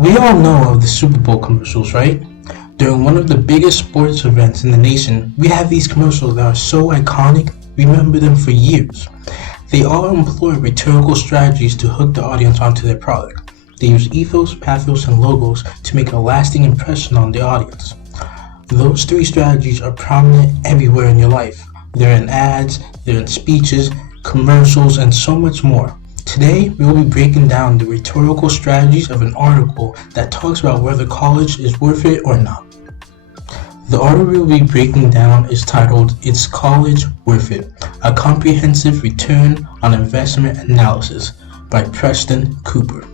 We all know of the Super Bowl commercials, right? During one of the biggest sports events in the nation, we have these commercials that are so iconic, we remember them for years. They all employ rhetorical strategies to hook the audience onto their product. They use ethos, pathos, and logos to make a lasting impression on the audience. Those three strategies are prominent everywhere in your life. They're in ads, they're in speeches, commercials, and so much more. Today, we will be breaking down the rhetorical strategies of an article that talks about whether college is worth it or not. The article we will be breaking down is titled, "Is College Worth It? A Comprehensive Return on Investment Analysis" by Preston Cooper.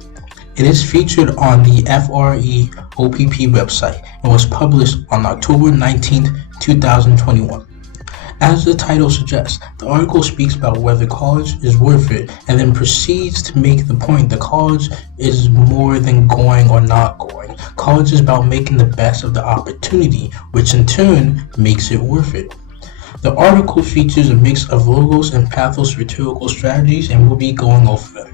It is featured on the FREOPP website and was published on October 19, 2021. As the title suggests, the article speaks about whether college is worth it and then proceeds to make the point that college is more than going or not going. College is about making the best of the opportunity, which in turn makes it worth it. The article features a mix of logos and pathos rhetorical strategies, and we'll be going over them.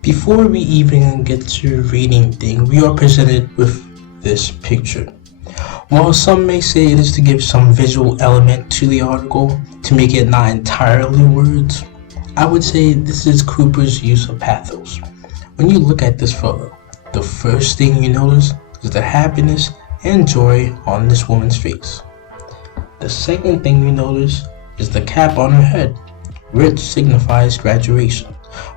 Before we even get to reading things, we are presented with this picture. While some may say it is to give some visual element to the article, to make it not entirely words, I would say this is Cooper's use of pathos. When you look at this photo, the first thing you notice is the happiness and joy on this woman's face. The second thing you notice is the cap on her head, which signifies graduation,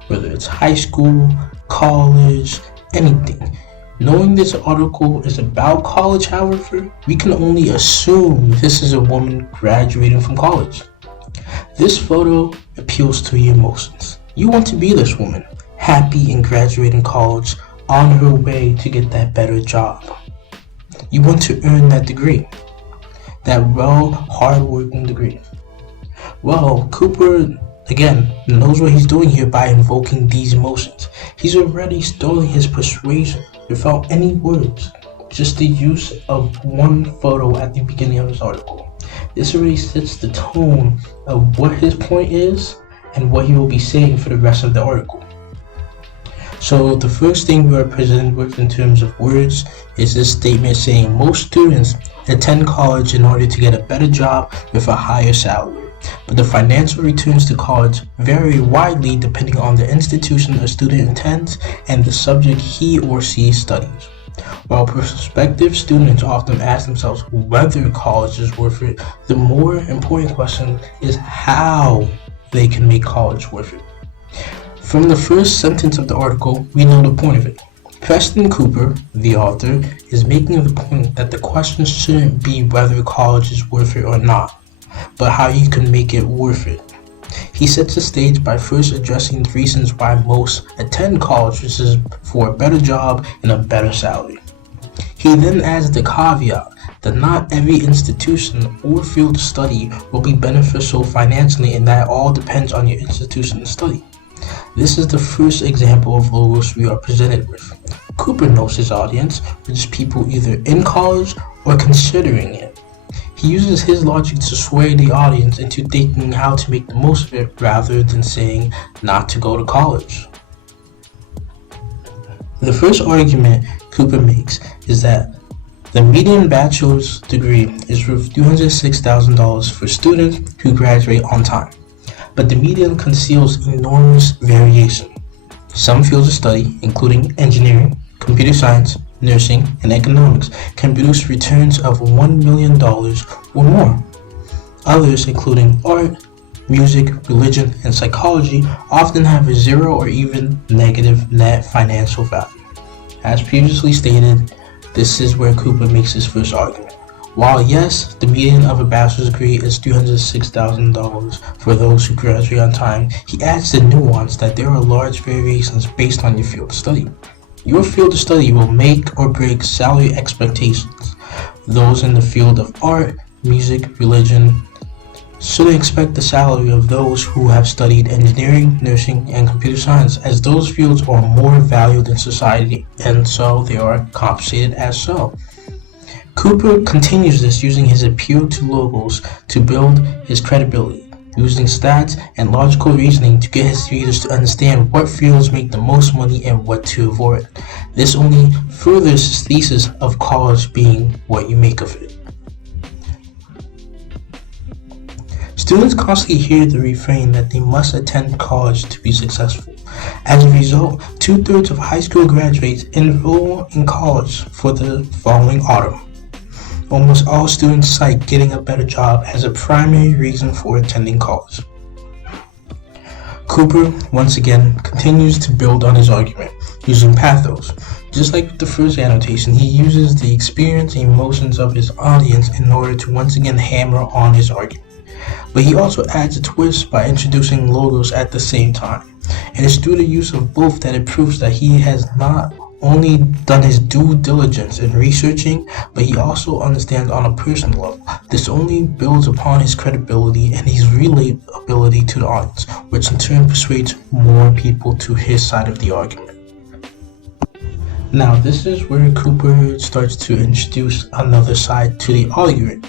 whether it's high school, college, anything. Knowing this article is about college, however, we can only assume this is a woman graduating from college. This photo appeals to your emotions. You want to be this woman, happy in graduating college, on her way to get that better job. You want to earn that degree, that hard-working degree. Well, Cooper, again, knows what he's doing here by invoking these emotions. He's already stolen his persuasion without any words, just the use of one photo at the beginning of his article. This already sets the tone of what his point is and what he will be saying for the rest of the article. So the first thing we are presented with in terms of words is this statement saying most students attend college in order to get a better job with a higher salary. But the financial returns to college vary widely depending on the institution a student attends and the subject he or she studies. While prospective students often ask themselves whether college is worth it, the more important question is how they can make college worth it. From the first sentence of the article, we know the point of it. Preston Cooper, the author, is making the point that the question shouldn't be whether college is worth it or not, but how you can make it worth it. He sets the stage by first addressing the reasons why most attend college, which is for a better job and a better salary. He then adds the caveat that not every institution or field of study will be beneficial financially and that it all depends on your institution of study. This is the first example of logos we are presented with. Cooper knows his audience, which is people either in college or considering it. He uses his logic to sway the audience into thinking how to make the most of it rather than saying not to go to college. The first argument Cooper makes is that the median bachelor's degree is worth $206,000 for students who graduate on time, but the median conceals enormous variation. Some fields of study, including engineering, computer science, nursing, and economics, can produce returns of $1 million or more. Others, including art, music, religion, and psychology, often have a zero or even negative net financial value. As previously stated, this is where Cooper makes his first argument. While yes, the median of a bachelor's degree is $206,000 for those who graduate on time, he adds the nuance that there are large variations based on your field of study. Your field of study will make or break salary expectations. Those in the field of art, music, religion shouldn't expect the salary of those who have studied engineering, nursing, and computer science, as those fields are more valued in society and so they are compensated as so. Cooper continues this using his appeal to logos to build his credibility. using stats and logical reasoning to get his readers to understand what fields make the most money and what to avoid. This only furthers his thesis of college being what you make of it. Students constantly hear the refrain that they must attend college to be successful. As a result, 2/3 of high school graduates enroll in college for the following autumn. Almost all students cite getting a better job as a primary reason for attending college. Cooper, once again, continues to build on his argument, using pathos. Just like the first annotation, he uses the experience and emotions of his audience in order to once again hammer on his argument. But he also adds a twist by introducing logos at the same time. And it's through the use of both that it proves that he has not only done his due diligence in researching, but he also understands on a personal level. This only builds upon his credibility and his relatability to the audience, which in turn persuades more people to his side of the argument. Now, this is where Cooper starts to introduce another side to the argument.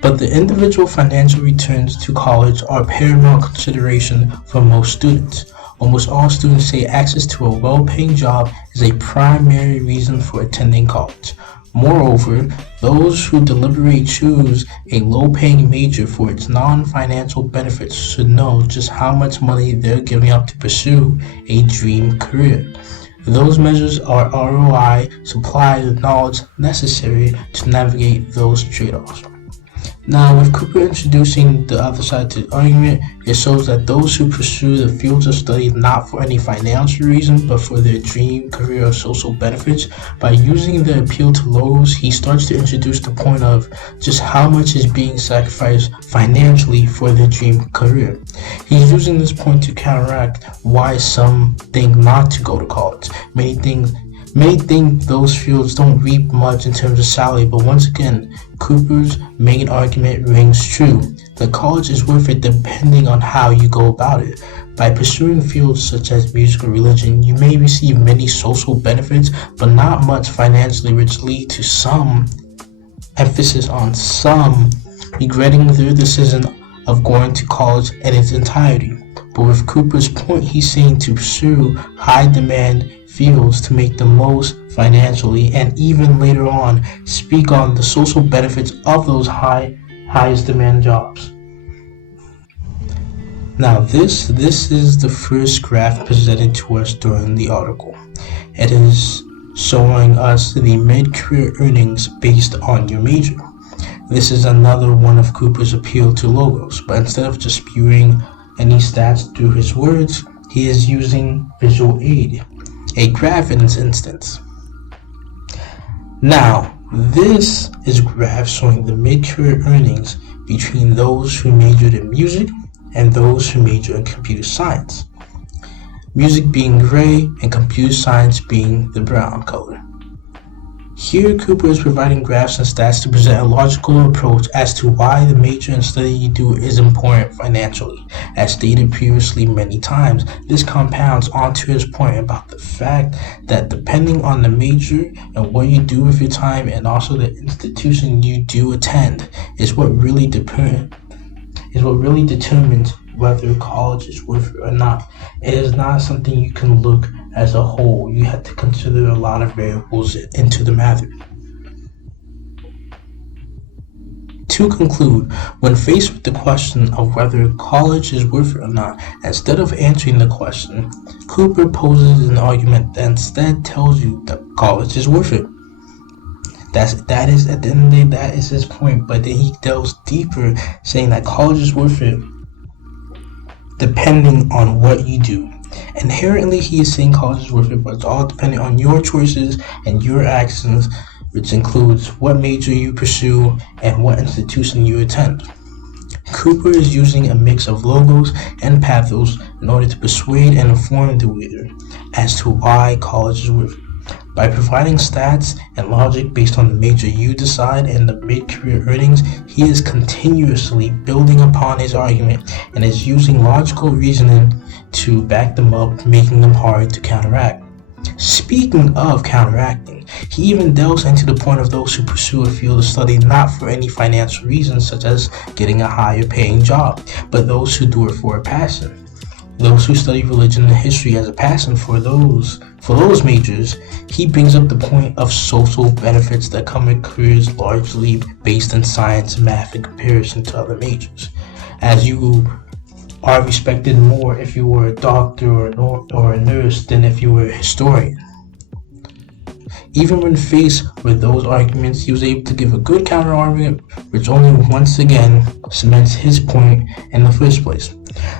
But the individual financial returns to college are paramount consideration for most students. Almost all students say access to a well-paying job is a primary reason for attending college. Moreover, those who deliberately choose a low-paying major for its non-financial benefits should know just how much money they're giving up to pursue a dream career. Those measures are ROI, supply the knowledge necessary to navigate those trade-offs. Now, with Cooper introducing the other side to the argument, it shows that those who pursue the fields of study not for any financial reason, but for their dream career or social benefits, by using the appeal to logos, he starts to introduce the point of just how much is being sacrificed financially for their dream career. He's using this point to counteract why some think not to go to college. Many think those fields don't reap much in terms of salary, but once again, Cooper's main argument rings true. The college is worth it depending on how you go about it. By pursuing fields such as music or religion, you may receive many social benefits, but not much financially, which lead to some, emphasis on some, regretting their decision of going to college in its entirety. But with Cooper's point, he's saying to pursue high demand fields to make the most financially, and even later on speak on the social benefits of those highest demand jobs. Now this is the first graph presented to us during the article. It is showing us the mid-career earnings based on your major. This is another one of Cooper's appeal to logos, but instead of just spewing any stats through his words, he is using visual aid, a graph in this instance. Now, this is a graph showing the mid-career earnings between those who majored in music and those who majored in computer science. Music being gray and computer science being the brown color. Here, Cooper is providing graphs and stats to present a logical approach as to why the major and study you do is important financially. As stated previously many times, this compounds onto his point about the fact that depending on the major and what you do with your time and also the institution you do attend is what really determines whether college is worth it or not. It is not something you can look as a whole. You have to consider a lot of variables into the matter. To conclude, when faced with the question of whether college is worth it or not, instead of answering the question, Cooper poses an argument that instead tells you that college is worth it. That is at the end of the day, that is his point, but then he delves deeper, saying that college is worth it depending on what you do. Inherently, he is saying college is worth it, but it's all depending on your choices and your actions, which includes what major you pursue and what institution you attend. Cooper is using a mix of logos and pathos in order to persuade and inform the reader as to why college is worth it. By providing stats and logic based on the major you decide and the mid-career earnings, he is continuously building upon his argument and is using logical reasoning to back them up, making them hard to counteract. Speaking of counteracting, he even delves into the point of those who pursue a field of study not for any financial reasons such as getting a higher paying job, but those who do it for a passion. Those who study religion and history as a passion for those majors, he brings up the point of social benefits that come with careers largely based in science and math in comparison to other majors. As you are respected more if you were a doctor or a nurse than if you were a historian. Even when faced with those arguments, he was able to give a good counter-argument, which only once again cements his point in the first place.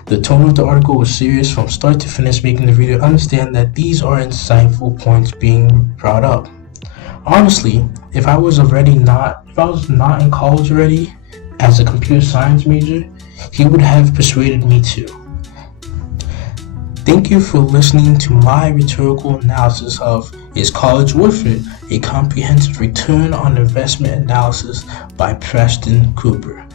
The tone of the article was serious from start to finish, making the reader understand that these are insightful points being brought up. Honestly, if I was not in college already as a computer science major, he would have persuaded me to. Thank you for listening to my rhetorical analysis of Is College Worth It? A comprehensive return on investment analysis by Preston Cooper.